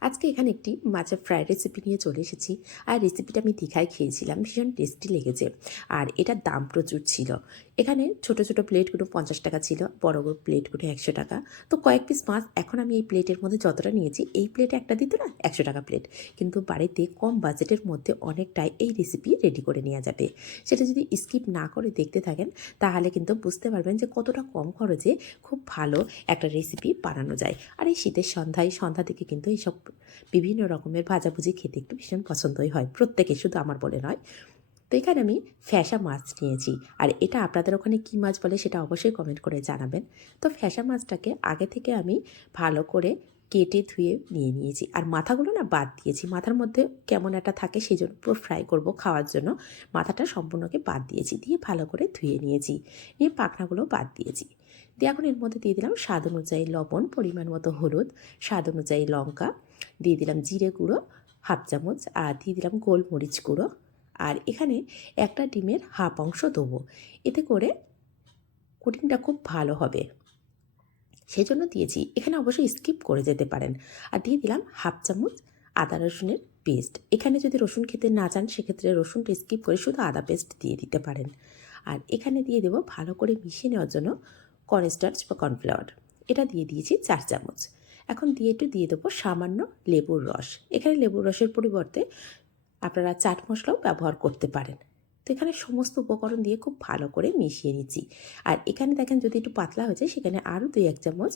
আজকে এখানে একটি মাছের ফ্রাইড রেসিপি নিয়ে চলে এসেছি। আর রেসিপিটা আমি দীঘায় খেয়েছিলাম, ভীষণ টেস্টি লেগেছে। আর এটার দাম প্রচুর ছিল। এখানে ছোট ছোট প্লেটগুলো পঞ্চাশ টাকা ছিল, বড় বড় প্লেটগুলো একশো টাকা। তো কয়েক পিস মাছ এখন আমি এই প্লেটের মধ্যে যতটা নিয়েছি, এই প্লেটে একটা দিত না, একশো টাকা প্লেট। কিন্তু বাড়িতে কম বাজেটের মধ্যে অনেকটাই এই রেসিপি রেডি করে নেওয়া যাবে। সেটা যদি স্কিপ না করে দেখতে থাকেন, তাহলে কিন্তু বুঝতে পারবেন যে কতটা কম খরচে খুব ভালো একটা রেসিপি বানানো যায়। আর এই শীতের সন্ধ্যায়, সন্ধ্যা থেকে কিন্তু এইসব বিভিন্ন রকমের ভাজাভুজি খেতে একটু ভীষণ পছন্দই হয়। প্রত্যেকে শুধু আমার বলে নয়। তো এখানে আমি ফ্যাসা মাছ নিয়েছি। আর এটা আপনাদের ওখানে কী মাছ বলে সেটা অবশ্যই কমেন্ট করে জানাবেন। তো ফ্যাসা মাছটাকে আগে থেকে আমি ভালো করে কেটে ধুয়ে নিয়ে নিয়েছি। আর মাথাগুলো না বাদ দিয়েছি। মাথার মধ্যে কেমন একটা থাকে সেই জন্য পুরো ফ্রাই করব খাওয়ার জন্য। মাথাটা সম্পূর্ণকে বাদ দিয়েছি। দিয়ে ভালো করে ধুয়ে নিয়েছি। নিয়ে পাখনাগুলো বাদ দিয়েছি। দিয়ে এখন এর মধ্যে দিয়ে দিলাম স্বাদ অনুযায়ী লবণ, পরিমাণ মতো হলুদ, স্বাদ অনুযায়ী লঙ্কা, দিয়ে দিলাম জিরে গুঁড়ো, হাফ চামচ, আর দিয়ে দিলাম গোলমরিচ গুঁড়ো। আর এখানে একটা ডিমের হাফ অংশ দেবো। এতে করে কুটিংটা খুব ভালো হবে। সেই জন্য দিয়েছি। এখানে অবশ্যই স্কিপ করে যেতে পারেন। আর দিয়ে দিলাম হাফ চামচ আদা রসুনের পেস্ট। এখানে যদি রসুন খেতে না চান, সেক্ষেত্রে রসুনটা স্কিপ করে শুধু আদা পেস্ট দিয়ে দিতে পারেন। আর এখানে দিয়ে দেবো ভালো করে মিশিয়ে নেওয়ার জন্য কর্নস্টার্চ বা কর্নফ্লাওয়ার এটা দিয়ে দিয়েছি চার চামচ। এখন দিয়ে একটু দিয়ে দেবো সামান্য লেবুর রস। এখানে লেবুর রসের পরিবর্তে আপনারা চাট মশলাও ব্যবহার করতে পারেন। তো এখানে সমস্ত উপকরণ দিয়ে খুব ভালো করে মিশিয়ে নিচ্ছি। আর এখানে দেখেন যদি একটু পাতলা হয়েছে সেখানে আরও দুই এক চামচ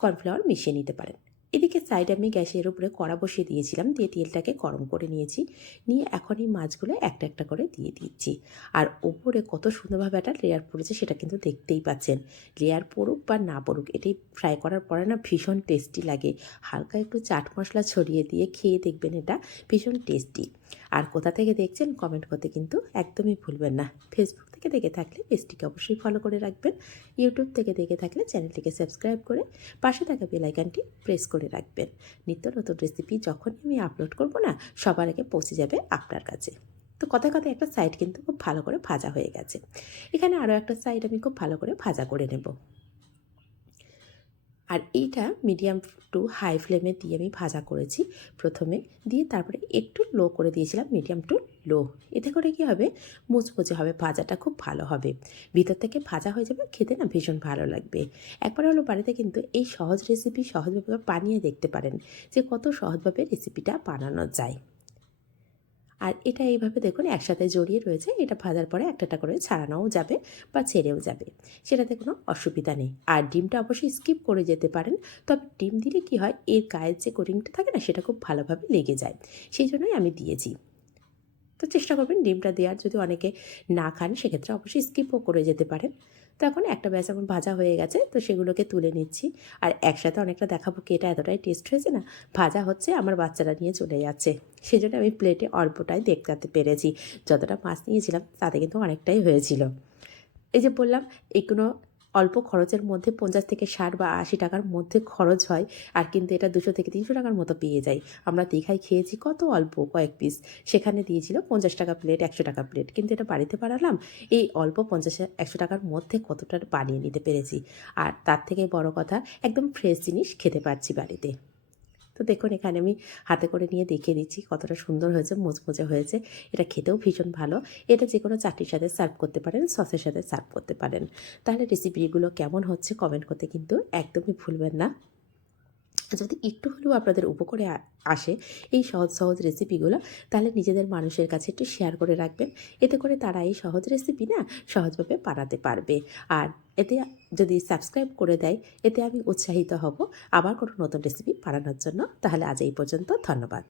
কর্নফ্লাওয়ার মিশিয়ে নিতে পারেন। এদিকে সাইডে আমি গ্যাসের উপরে কড়া বসিয়ে দিয়েছিলাম, দিয়ে তেলটাকে গরম করে নিয়েছি। নিয়ে এখন এই মাছগুলো একটা একটা করে দিয়ে দিচ্ছি। আর ওপরে কত সুন্দরভাবে একটা লেয়ার পড়েছে সেটা কিন্তু দেখতেই পাচ্ছেন। লেয়ার পড়ুক বা না পড়ুক এটি ফ্রাই করার পরে না ভীষণ টেস্টি লাগে। হালকা একটু চাট মশলা ছড়িয়ে দিয়ে খেয়ে দেখবেন এটা ভীষণ টেস্টি আর কোথা থেকে দেখছেন কমেন্ট করতে কিন্তু একদমই ভুলবেন না। ফেসবুক থেকে দেখে থাকলে পেজটিকে অবশ্যই ফলো করে রাখবেন। ইউটিউব থেকে দেখে থাকলে চ্যানেলটিকে সাবস্ক্রাইব করে পাশে থাকা বেলাইকানটি প্রেস করে রাখবেন। নিত্য নতুন রেসিপি যখনই আমি আপলোড করব না, সবার আগে পৌঁছে যাবে আপনার কাছে। তো কথায় কথায় একটা সাইড কিন্তু খুব ভালো করে ভাজা হয়ে গেছে। এখানে আরও একটা সাইড আমি খুব ভালো করে ভাজা করে নেব। আর এইটা মিডিয়াম টু হাই ফ্লেমে দিয়ে আমি ভাজা করেছি। প্রথমে দিয়ে তারপরে একটু লো করে দিয়েছিলাম মিডিয়াম টু লো। এতে করে কি হবে? মুচমুচে হবে, ভাজাটা খুব ভালো হবে। ভিতর থেকে ভাজা হয়ে যাবে, খেতে না ভীষণ ভালো লাগবে। একবার হলো বাড়িতে কিন্তু এই সহজ রেসিপি সহজভাবে বানিয়ে দেখতে পারেন যে কত সহজভাবে রেসিপিটা বানানো যায়। আর এটা এইভাবে দেখুন, একসাথে জড়িয়ে রয়েছে, এটা ভাজার পরে একটা একটা করে ছাড়ানোও যাবে বা ছেড়েও যাবে। সেটাতে কোনো অসুবিধা নেই। আর ডিমটা অবশ্যই স্কিপ করে যেতে পারেন, তবে ডিম দিলে কি হয়, এর গায়ের যে কোটিংটা থাকে না, সেটা খুব ভালোভাবে লেগে যায়। সেই জন্যই আমি দিয়েছি। তো চেষ্টা করবেন ডিমটা দেওয়ার। যদি অনেকে না খান, সেক্ষেত্রে অবশ্যই স্কিপও করে যেতে পারেন। তো এখন একটা ব্যাস এখন ভাজা হয়ে গেছে, তো সেগুলোকে তুলে নিচ্ছি। আর একসাথে অনেকটা দেখাবো কি এটা এতটাই টেস্ট হয়েছে না? ভাজা হচ্ছে, আমার বাচ্চারা নিয়ে চলে যাচ্ছে। সেই জন্য আমি প্লেটে অল্পটাই দেখতে পেরেছি। যতটা মাছ নিয়েছিলাম, তাতে কিন্তু অনেকটাই হয়েছিল। এই যে বললাম এগুলো অল্প খরচের মধ্যে পঞ্চাশ থেকে ষাট বা আশি টাকার মধ্যে খরচ হয় আর কিন্তু এটা দুশো থেকে তিনশো টাকার মতো পেয়ে যায়। আমরা দীঘায় খেয়েছি কত অল্প কয়েক পিস সেখানে দিয়েছিল পঞ্চাশ টাকা প্লেট একশো টাকা প্লেট কিন্তু এটা বাড়িতে বানালাম, এই অল্প পঞ্চাশ একশো টাকার মধ্যে কতটা বানিয়ে নিতে পেরেছি। আর তার থেকে বড় কথা, একদম ফ্রেশ জিনিস খেতে পারছি বাড়িতে। তো দেখুন, এখানে আমি হাতে করে নিয়ে দেখিয়ে দিচ্ছি কতটা সুন্দর হয়েছে, মুচমুচে হয়েছে। এটা খেতেও ভীষণ ভালো। এটা যে কোনো চাটনির সাথে সার্ভ করতে পারেন সসের সাথে সার্ভ করতে পারেন। তাহলে রেসিপিগুলো কেমন হচ্ছে কমেন্ট করতে কিন্তু একদমই ভুলবেন না। যদি একটু হলেও আপনাদের উপকারে আসে এই সহজ সহজ রেসিপিগুলো তাহলে নিজেদের মানুষের কাছে একটু শেয়ার করে রাখবেন। এতে করে তারা এই সহজ রেসিপি না সহজভাবে বানাতে পারবে। আর এতে যদি সাবস্ক্রাইব করে দেয়, এতে আমি উৎসাহিত হব আবার কোনো নতুন রেসিপি বানানোর জন্য। তাহলে আজ এই পর্যন্ত, ধন্যবাদ।